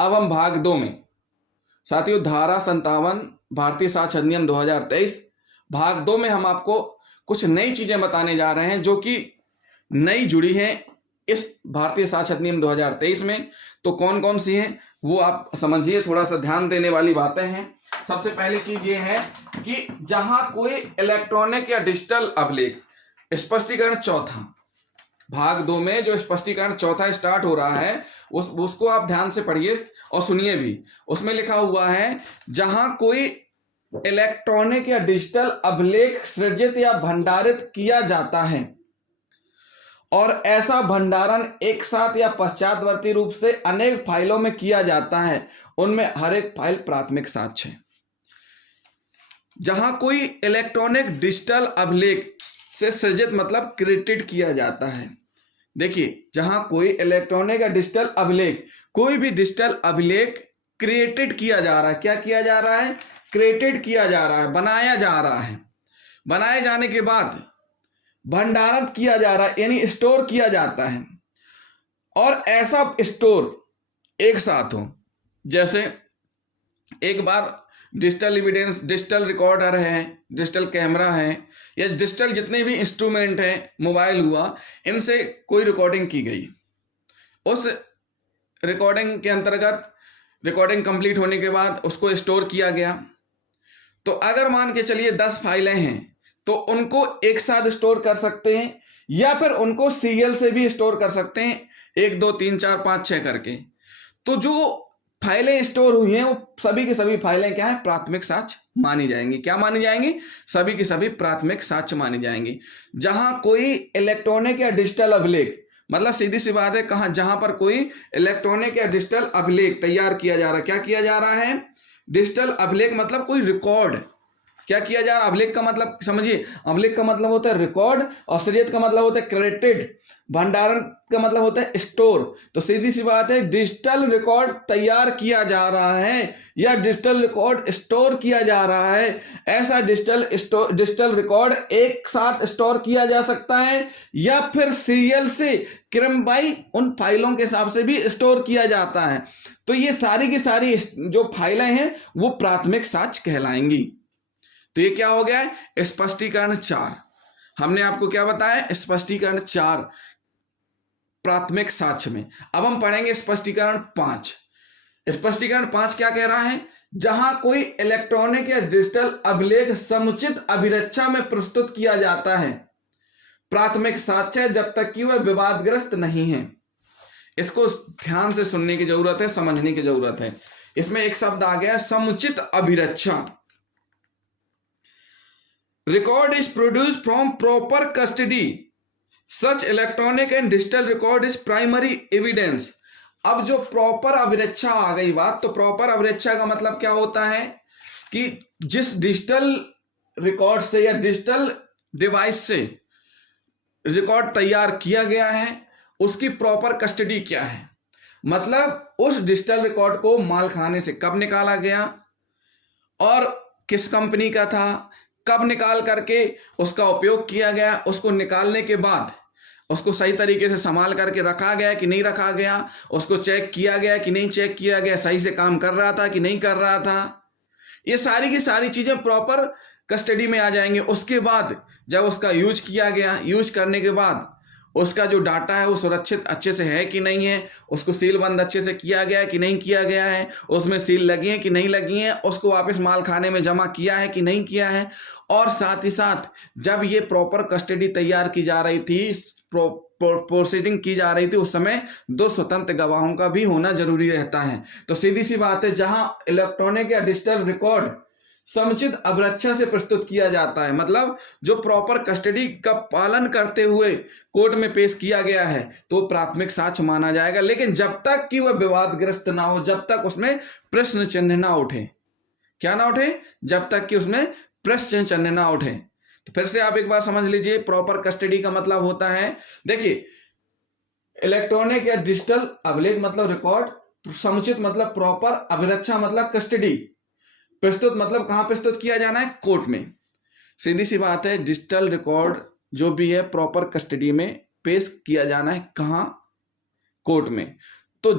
अब हम भाग 2 में साथियों धारा 57 भारतीय साक्ष्य अधिनियम 2023 भाग 2 में हम आपको कुछ नई चीजें बताने जा रहे हैं जो कि नई जुड़ी हैं इस भारतीय साक्ष्य अधिनियम 2023 में। तो कौन कौन सी हैं वो आप समझिए, थोड़ा सा ध्यान देने वाली बातें हैं। सबसे पहली चीज ये है कि जहां कोई इलेक्ट्रॉनिक या डिजिटल अभिलेख, स्पष्टीकरण चौथा, भाग 2 में जो स्पष्टीकरण चौथा स्टार्ट हो रहा है उसको आप ध्यान से पढ़िए और सुनिए भी। उसमें लिखा हुआ है जहां कोई इलेक्ट्रॉनिक या डिजिटल अभिलेख सृजित या भंडारित किया जाता है और ऐसा भंडारण एक साथ या पश्चातवर्ती रूप से अनेक फाइलों में किया जाता है, उनमें हर एक फाइल प्राथमिक साक्ष्य है। जहां कोई इलेक्ट्रॉनिक डिजिटल अभिलेख से सृजित मतलब क्रिएटेड किया जाता है। देखिए, जहां कोई इलेक्ट्रॉनिक या डिजिटल अभिलेख, कोई भी डिजिटल अभिलेख क्रिएटेड किया जा रहा है। क्या किया जा रहा है? क्रिएटेड किया जा रहा है, बनाया जा रहा है। बनाए जाने के बाद भंडारण किया जा रहा है, यानी स्टोर किया जाता है। और ऐसा स्टोर एक साथ हो, जैसे एक बार डिजिटल एविडेंस, डिजिटल रिकॉर्डर है, डिजिटल कैमरा है, या डिजिटल जितने भी इंस्ट्रूमेंट हैं, मोबाइल हुआ, इनसे कोई रिकॉर्डिंग की गई। उस रिकॉर्डिंग के अंतर्गत रिकॉर्डिंग कंप्लीट होने के बाद उसको स्टोर किया गया। तो अगर मान के चलिए 10 फाइलें हैं तो उनको एक साथ स्टोर कर सकते हैं, या फिर उनको सीरियल से भी स्टोर कर सकते हैं, 1 2 3 4 5 6 करके। तो जो फाइलें स्टोर हुई हैं वो सभी की सभी फाइलें क्या है? प्राथमिक साक्ष्य मानी जाएंगी। क्या मानी जाएंगी? सभी की सभी प्राथमिक साक्ष्य मानी जाएंगी। जहां कोई इलेक्ट्रॉनिक या डिजिटल अभिलेख, मतलब सीधी सी बात है, कहां? जहां पर कोई इलेक्ट्रॉनिक या डिजिटल अभिलेख तैयार किया जा रहा है। क्या किया जा रहा है? डिजिटल अभिलेख मतलब कोई रिकॉर्ड। क्या किया जा रहा है? अभिलेख का मतलब समझिए, अभिलेख का मतलब होता है रिकॉर्ड और सृजित का मतलब होता है क्रिएटेड, भंडारण का मतलब होता है स्टोर। तो सीधी सी बात है, डिजिटल रिकॉर्ड तैयार किया जा रहा है या डिजिटल रिकॉर्ड स्टोर किया जा रहा है। ऐसा डिजिटल रिकॉर्ड एक साथ स्टोर किया जा सकता है या फिर सीरियल से क्रमवाई उन फाइलों के हिसाब से भी स्टोर किया जाता है। तो ये सारी की सारी जो फाइलें हैं वो प्राथमिक साक्ष्य कहलाएंगी। तो ये क्या हो गया है? स्पष्टीकरण 4। हमने आपको क्या बताया? स्पष्टीकरण 4 प्राथमिक साक्ष्य में। अब हम पढ़ेंगे स्पष्टीकरण 5। स्पष्टीकरण 5 क्या कह रहा है? जहां कोई इलेक्ट्रॉनिक या डिजिटल अभिलेख समुचित अभिरक्षा में प्रस्तुत किया जाता है, प्राथमिक साक्ष्य जब तक कि वह विवादग्रस्त नहीं है। इसको ध्यान से सुनने की जरूरत है, समझने की जरूरत है। इसमें एक शब्द आ गया, समुचित अभिरक्षा। Record is produced from proper custody. Such electronic and digital record is primary evidence. अब जो प्रॉपर अभिरक्षा आ गई बात, तो प्रॉपर अभिरक्षा का मतलब क्या होता है कि जिस डिजिटल रिकॉर्ड से या डिजिटल डिवाइस से रिकॉर्ड तैयार किया गया है उसकी प्रॉपर कस्टडी क्या है। मतलब उस डिजिटल रिकॉर्ड को मालखाने से कब निकाला गया और किस कंपनी का था, कब निकाल करके उसका उपयोग किया गया, उसको निकालने के बाद उसको सही तरीके से संभाल करके रखा गया कि नहीं रखा गया, उसको चेक किया गया कि नहीं चेक किया गया, सही से काम कर रहा था कि नहीं कर रहा था। ये सारी की सारी चीजें प्रॉपर कस्टडी में आ जाएंगे। उसके बाद जब उसका यूज किया गया, यूज करने के बाद उसका जो डाटा है वो सुरक्षित अच्छे से है कि नहीं है, उसको सील बंद अच्छे से किया गया है कि नहीं किया गया है, उसमें सील लगी है कि नहीं लगी है, उसको वापस माल खाने में जमा किया है कि नहीं किया है। और साथ ही साथ जब ये प्रॉपर कस्टडी तैयार की जा रही थी, प्रोसीडिंग की जा रही थी, उस समय 2 स्वतंत्र गवाहों का भी होना जरूरी रहता है। तो सीधी सी बात है, जहां इलेक्ट्रॉनिक या डिजिटल रिकॉर्ड समुचित अभिरक्षा से प्रस्तुत किया जाता है, मतलब जो प्रॉपर कस्टडी का पालन करते हुए कोर्ट में पेश किया गया है, तो प्राथमिक साक्ष्य माना जाएगा। लेकिन जब तक कि वह विवादग्रस्त ना हो, जब तक उसमें प्रश्न चिन्ह ना उठे। क्या ना उठे? जब तक कि उसमें प्रश्न चिन्ह ना उठे। तो फिर से आप एक बार समझ लीजिए, प्रॉपर कस्टडी का मतलब होता है, देखिए, इलेक्ट्रॉनिक या डिजिटल अभिलेख मतलब रिकॉर्ड, समुचित मतलब प्रॉपर, अभिरक्षा मतलब कस्टडी, प्रस्तुत मतलब कहां प्रस्तुत किया जाना है? कोर्ट में। सीधी सी बात है, डिजिटल रिकॉर्ड जो भी है प्रॉपर कस्टडी में पेश किया जाना है, कहां? कोर्ट में। तो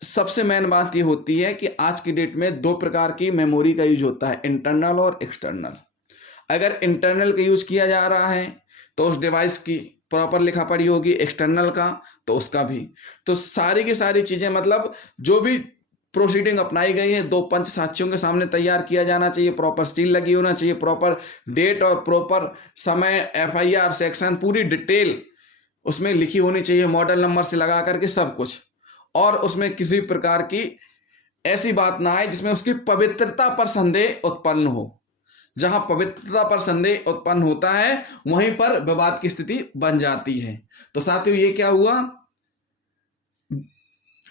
सबसे मेन बात ये होती है कि आज की डेट में दो प्रकार की मेमोरी का यूज होता है, इंटरनल और एक्सटर्नल। अगर इंटरनल का यूज किया जा रहा है तो उस डिवाइस की प्रॉपर लिखा पढ़ी होगी, एक्सटर्नल का तो उसका भी। तो सारी की सारी चीज़ें मतलब जो भी प्रोसीडिंग अपनाई गई है दो पंच साक्षियों के सामने तैयार किया जाना चाहिए, प्रॉपर सील लगी होना चाहिए, प्रॉपर डेट और प्रॉपर समय, एफआईआर सेक्शन पूरी डिटेल उसमें लिखी होनी चाहिए, मॉडल नंबर से लगा करके सब कुछ। और उसमें किसी प्रकार की ऐसी बात ना आए जिसमें उसकी पवित्रता पर संदेह उत्पन्न हो। जहां पवित्रता पर संदेह उत्पन्न होता है वहीं पर विवाद की स्थिति बन जाती है। तो साथियों ये क्या हुआ,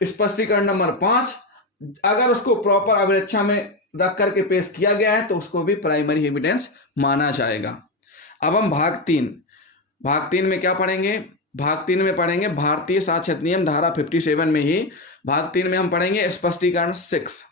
स्पष्टीकरण नंबर 5, अगर उसको प्रॉपर अभिरक्षा में रख करके पेश किया गया है तो उसको भी प्राइमरी एविडेंस माना जाएगा। अब हम भाग 3 में क्या पढ़ेंगे, भाग 3 में पढ़ेंगे भारतीय साक्ष्य नियम धारा 57 में ही भाग 3 में हम पढ़ेंगे स्पष्टीकरण 6।